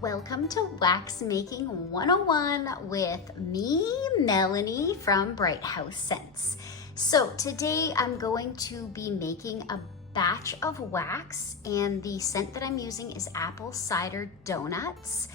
Welcome to Wax Making 101 with me, Melanie from Bright House Scents. So today I'm going to be making a batch of wax, and the scent that I'm using is apple cider donuts.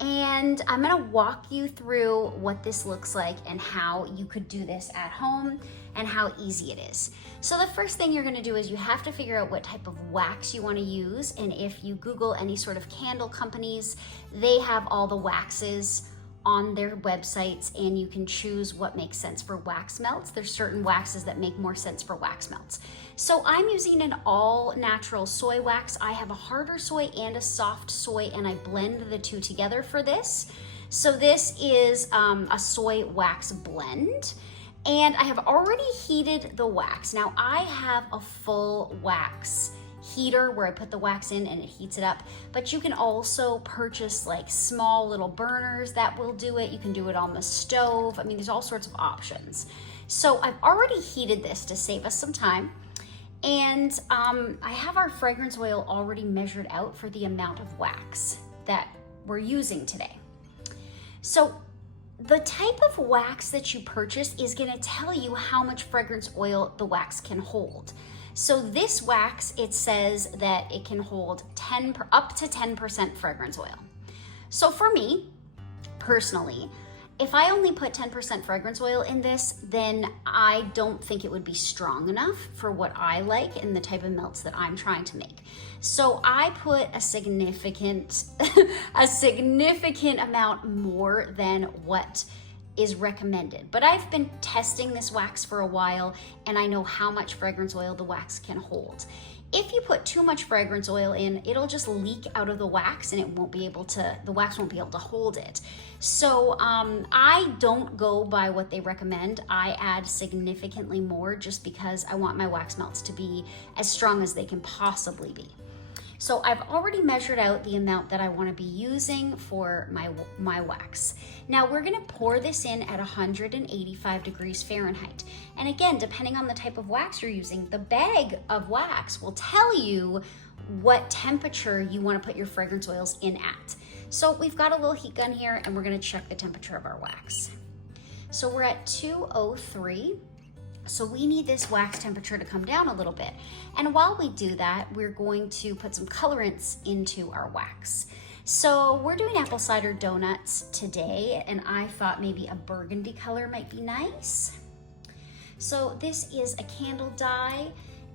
And I'm gonna walk you through what this looks like and how you could do this at home and how easy it is. So the first thing you're gonna do is you have to figure out what type of wax you wanna use. And if you Google any sort of candle companies, they have all the waxes on their websites, and you can choose what makes sense for wax melts. There's certain waxes that make more sense for wax melts. So I'm using an all natural soy wax. I have a harder soy and a soft soy, and I blend the two together for this. So this is a soy wax blend, and I have already heated the wax. Now I have a full wax heater where I put the wax in and it heats it up, but you can also purchase like small little burners that will do it. You can do it on the stove. I mean, there's all sorts of options. So I've already heated this to save us some time, and I have our fragrance oil already measured out for the amount of wax that we're using today. So the type of wax that you purchase is going to tell you how much fragrance oil the wax can hold. So this wax, it says that it can hold up to 10% fragrance oil. So for me, personally, if I only put 10% fragrance oil in this, then I don't think it would be strong enough for what I like and the type of melts that I'm trying to make. So I put a significant amount more than what is recommended. But I've been testing this wax for a while, and I know how much fragrance oil the wax can hold. If you put too much fragrance oil in, it'll just leak out of the wax, and the wax won't be able to hold it. So I don't go by what they recommend. I add significantly more just because I want my wax melts to be as strong as they can possibly be. So I've already measured out the amount that I want to be using for my wax. Now we're going to pour this in at 185 degrees Fahrenheit. And again, depending on the type of wax you're using, the bag of wax will tell you what temperature you want to put your fragrance oils in at. So we've got a little heat gun here, and we're going to check the temperature of our wax. So we're at 203. So we need this wax temperature to come down a little bit. And while we do that, we're going to put some colorants into our wax. So we're doing apple cider donuts today, and I thought maybe a burgundy color might be nice. So this is a candle dye,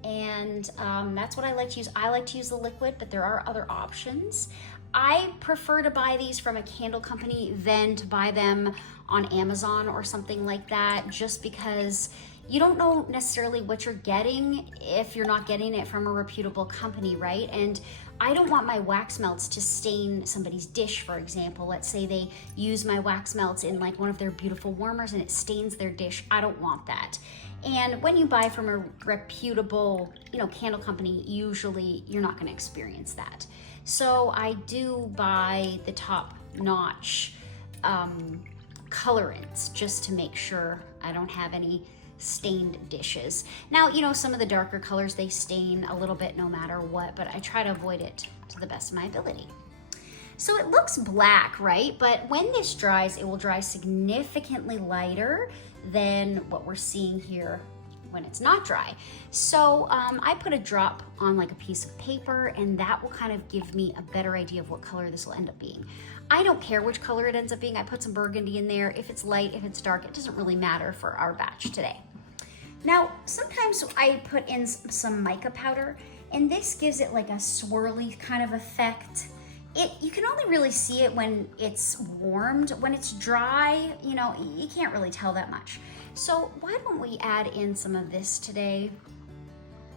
and that's what I like to use. I like to use the liquid, but there are other options. I prefer to buy these from a candle company than to buy them on Amazon or something like that, just because you don't know necessarily what you're getting if you're not getting it from a reputable company, right? And I don't want my wax melts to stain somebody's dish, for example. Let's say they use my wax melts in like one of their beautiful warmers and it stains their dish. I don't want that. And when you buy from a reputable, candle company, usually you're not going to experience that. So I do buy the top-notch colorants just to make sure I don't have any stained dishes. Now, some of the darker colors, they stain a little bit no matter what, but I try to avoid it to the best of my ability. So it looks black, right? But when this dries, it will dry significantly lighter than what we're seeing here when it's not dry. So I put a drop on like a piece of paper, and that will kind of give me a better idea of what color this will end up being. I don't care which color it ends up being. I put some burgundy in there. If it's light, if it's dark, it doesn't really matter for our batch today. Now, sometimes I put in some mica powder, and this gives it like a swirly kind of effect. You can only really see it when it's warmed. When it's dry, you can't really tell that much. So why don't we add in some of this today?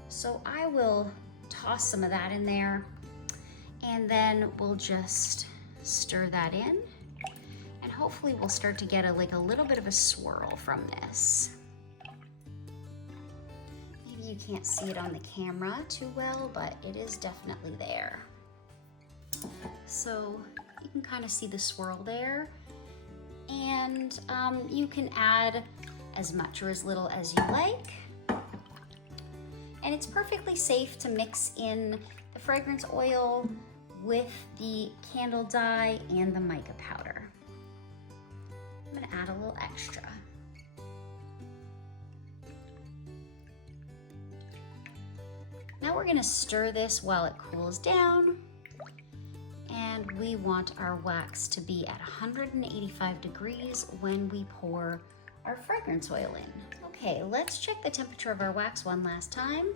So I will toss some of that in there, and then we'll just stir that in, and hopefully we'll start to get a little bit of a swirl from this. Maybe you can't see it on the camera too well, but it is definitely there. So you can kind of see the swirl there, and you can add as much or as little as you like. And it's perfectly safe to mix in the fragrance oil, with the candle dye and the mica powder. I'm gonna add a little extra. Now we're gonna stir this while it cools down, and we want our wax to be at 185 degrees when we pour our fragrance oil in. Okay, let's check the temperature of our wax one last time.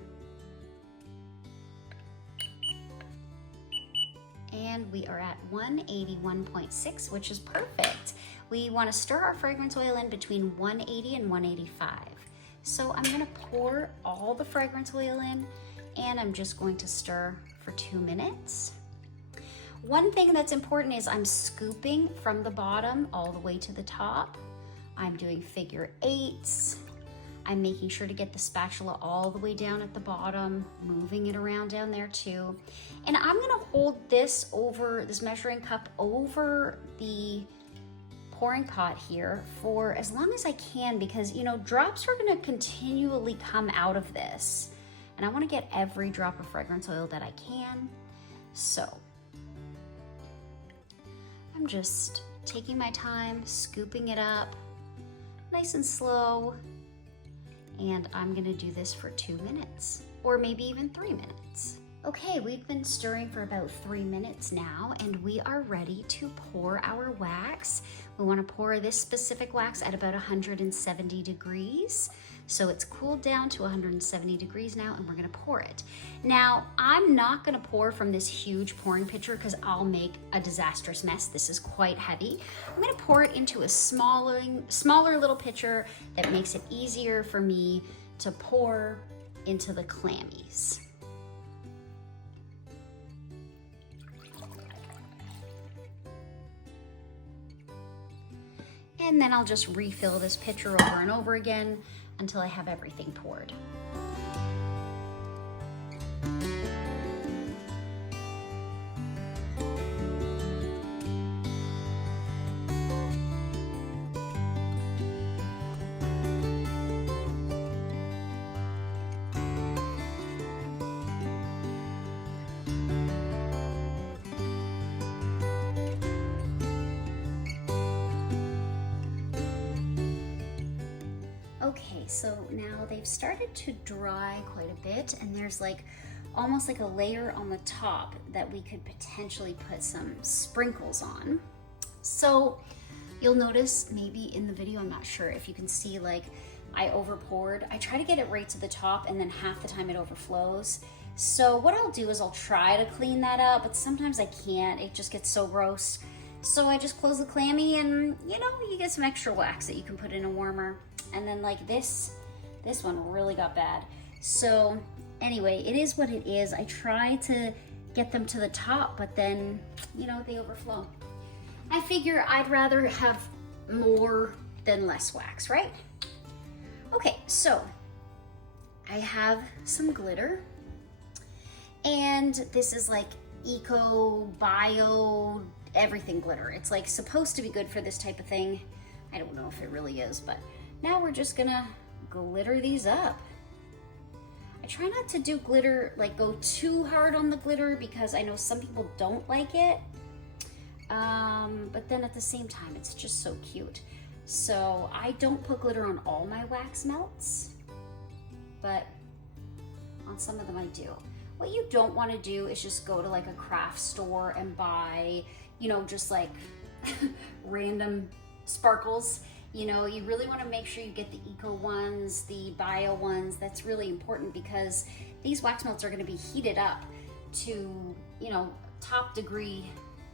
And we are at 181.6, which is perfect. We want to stir our fragrance oil in between 180 and 185. So I'm gonna pour all the fragrance oil in, and I'm just going to stir for 2 minutes. One thing that's important is I'm scooping from the bottom all the way to the top. I'm doing figure eights. I'm making sure to get the spatula all the way down at the bottom, moving it around down there too. And I'm gonna hold this measuring cup over the pouring pot here for as long as I can, because drops are gonna continually come out of this. And I wanna get every drop of fragrance oil that I can. So I'm just taking my time, scooping it up, nice and slow. And I'm gonna do this for 2 minutes, or maybe even 3 minutes. Okay, we've been stirring for about 3 minutes now, and we are ready to pour our wax. We wanna pour this specific wax at about 170 degrees. So it's cooled down to 170 degrees now, and we're gonna pour it. Now, I'm not gonna pour from this huge pouring pitcher because I'll make a disastrous mess. This is quite heavy. I'm gonna pour it into a smaller little pitcher that makes it easier for me to pour into the clammies. And then I'll just refill this pitcher over and over again until I have everything poured. Okay, so now they've started to dry quite a bit, and there's almost like a layer on the top that we could potentially put some sprinkles on. So you'll notice maybe in the video, I'm not sure if you can see, I over poured. I try to get it right to the top, and then half the time it overflows. So what I'll do is I'll try to clean that up, but sometimes I can't. It just gets so gross. So I just close the clammy, and you get some extra wax that you can put in a warmer. And then this one really got bad. So anyway, it is what it is. I try to get them to the top, but then, they overflow. I figure I'd rather have more than less wax, right? Okay, so I have some glitter, and this is eco, bio, everything glitter. It's supposed to be good for this type of thing. I don't know if it really is, but now we're just gonna glitter these up. I try not to do glitter, go too hard on the glitter, because I know some people don't like it. But then at the same time, it's just so cute. So I don't put glitter on all my wax melts, but on some of them I do. What you don't want to do is just go to a craft store and buy, just random sparkles. You really want to make sure you get the eco ones, the bio ones. That's really important, because these wax melts are going to be heated up to, top degree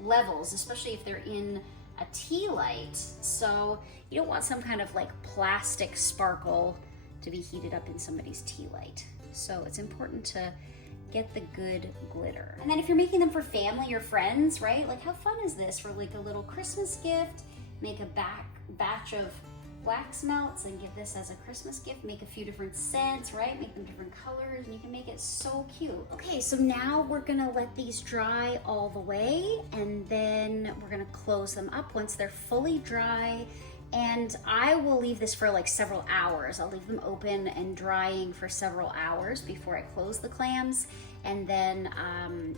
levels, especially if they're in a tea light. So you don't want some kind of plastic sparkle to be heated up in somebody's tea light. So it's important to get the good glitter. And then if you're making them for family or friends, right? How fun is this for a little Christmas gift? Make a batch of wax melts and give this as a Christmas gift. Make a few different scents, right? Make them different colors, and you can make it so cute. Okay, so now we're gonna let these dry all the way, and then we're gonna close them up once they're fully dry. And I will leave this for several hours. I'll leave them open and drying for several hours before I close the clams. And then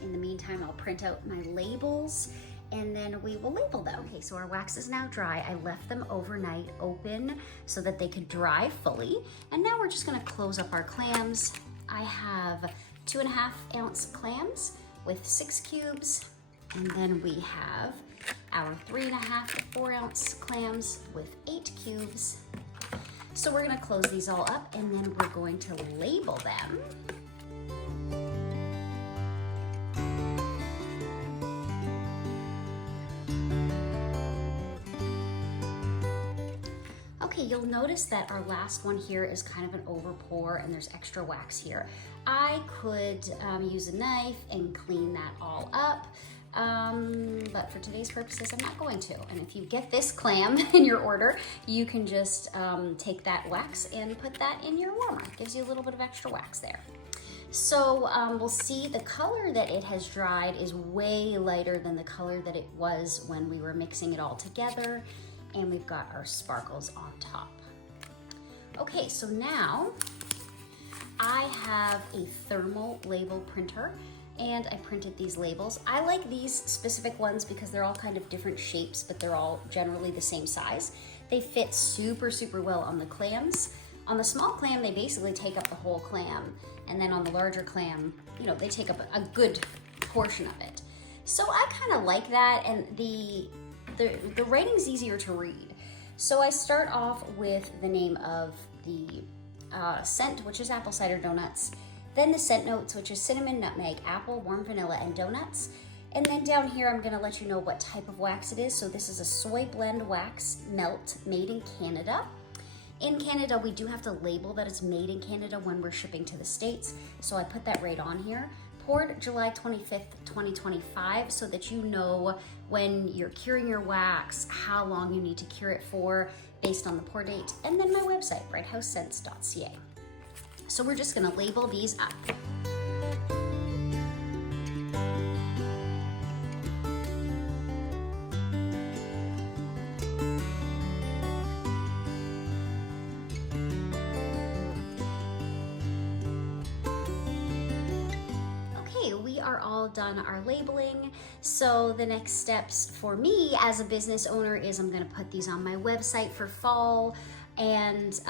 in the meantime, I'll print out my labels and then we will label them. Okay, so our wax is now dry. I left them overnight open so that they could dry fully. And now we're just gonna close up our clams. I have 2.5 ounce clams with 6 cubes. And then we have our 3.5 to 4 ounce clams with 8 cubes. So we're gonna close these all up and then we're going to label them. Okay, you'll notice that our last one here is kind of an over pour and there's extra wax here. I could use a knife and clean that all up, but for today's purposes, I'm not going to. And if you get this clam in your order, you can just take that wax and put that in your warmer. It gives you a little bit of extra wax there. So we'll see the color that it has dried is way lighter than the color that it was when we were mixing it all together. And we've got our sparkles on top. Okay, so now I have a thermal label printer and I printed these labels. I like these specific ones because they're all kind of different shapes, but they're all generally the same size. They fit super, super well on the clams. On the small clam, they basically take up the whole clam. And then on the larger clam, you know, they take up a good portion of it. So I kind of like that, and the writing's easier to read. So I start off with the name of the scent, which is apple cider donuts, then the scent notes, which is cinnamon, nutmeg, apple, warm vanilla, and donuts. And then down here, I'm gonna let you know what type of wax it is. So this is a soy blend wax melt made in Canada. In Canada, we do have to label that it's made in Canada when we're shipping to the States. So I put that right on here. Poured July 25th, 2025, so that you know when you're curing your wax, how long you need to cure it for based on the pour date, and then my website, brighthousescents.ca. So we're just gonna label these up. We are all done our labeling. So the next steps for me as a business owner is I'm gonna put these on my website for fall and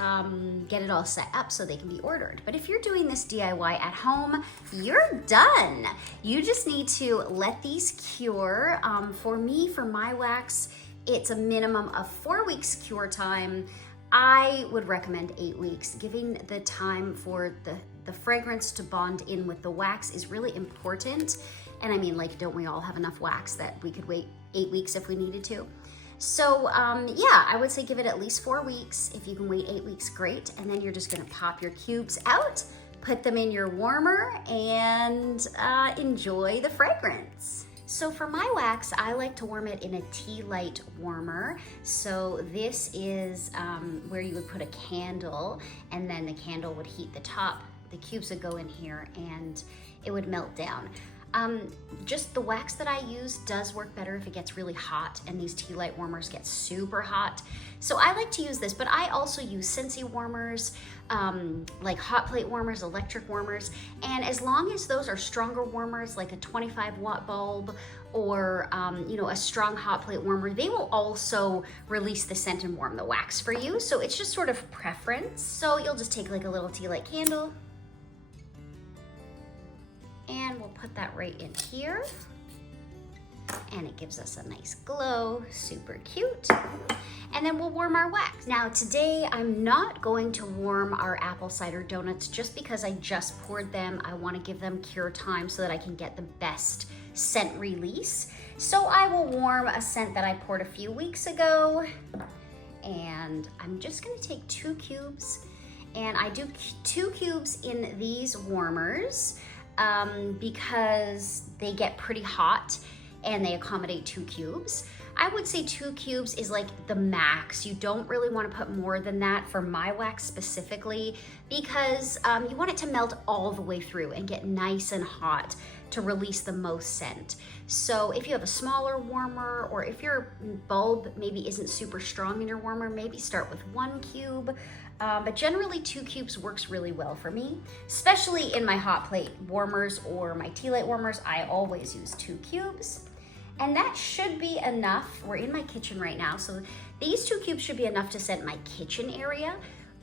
get it all set up so they can be ordered. But if you're doing this DIY at home, you're done. You just need to let these cure. For me, for my wax, it's a minimum of 4 weeks cure time. I would recommend 8 weeks. Giving the time for the fragrance to bond in with the wax is really important. And I mean, like, don't we all have enough wax that we could wait 8 weeks if we needed to? So yeah, I would say give it at least 4 weeks. If you can wait 8 weeks, great. And then you're just gonna pop your cubes out, put them in your warmer, and enjoy the fragrance. So for my wax, I like to warm it in a tea light warmer. So this is where you would put a candle and then the candle would heat the top. The cubes would go in here and it would melt down. Just the wax that I use does work better if it gets really hot, and these tea light warmers get super hot. So I like to use this, but I also use Scentsy warmers, like hot plate warmers, electric warmers, and as long as those are stronger warmers, like a 25-watt bulb or you know, a strong hot plate warmer, they will also release the scent and warm the wax for you. So it's just sort of preference. So you'll just take like a little tea light candle, and we'll put that right in here. And it gives us a nice glow, super cute. And then we'll warm our wax. Now today, I'm not going to warm our apple cider donuts just because I just poured them. I wanna give them cure time so that I can get the best scent release. So I will warm a scent that I poured a few weeks ago. And I'm just gonna take 2 cubes, and I do 2 cubes in these warmers because they get pretty hot and they accommodate 2 cubes. I would say 2 cubes is like the max. You don't really want to put more than that for my wax specifically, because you want it to melt all the way through and get nice and hot to release the most scent. So if you have a smaller warmer, or if your bulb maybe isn't super strong in your warmer, maybe start with 1 cube. But generally 2 cubes works really well for me, especially in my hot plate warmers or my tea light warmers. I always use 2 cubes. And that should be enough. We're in my kitchen right now, so these 2 cubes should be enough to scent my kitchen area.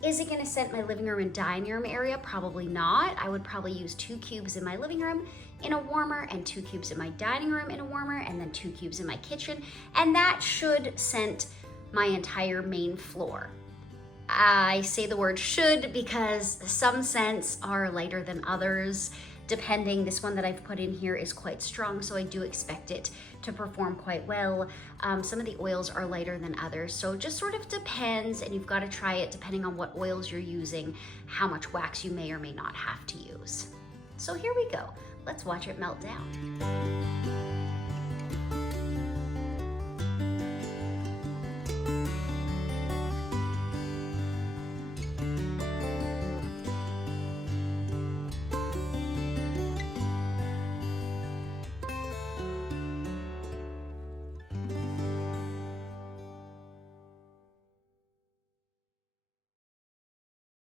Is it gonna scent my living room and dining room area? Probably not. I would probably use 2 cubes in my living room in a warmer, and 2 cubes in my dining room in a warmer, and then 2 cubes in my kitchen. And that should scent my entire main floor. I say the word should because some scents are lighter than others. Depending, this one that I've put in here is quite strong, so I do expect it to perform quite well. Some of the oils are lighter than others, so it just sort of depends, and you've got to try it depending on what oils you're using, how much wax you may or may not have to use. So here we go. Let's watch it melt down.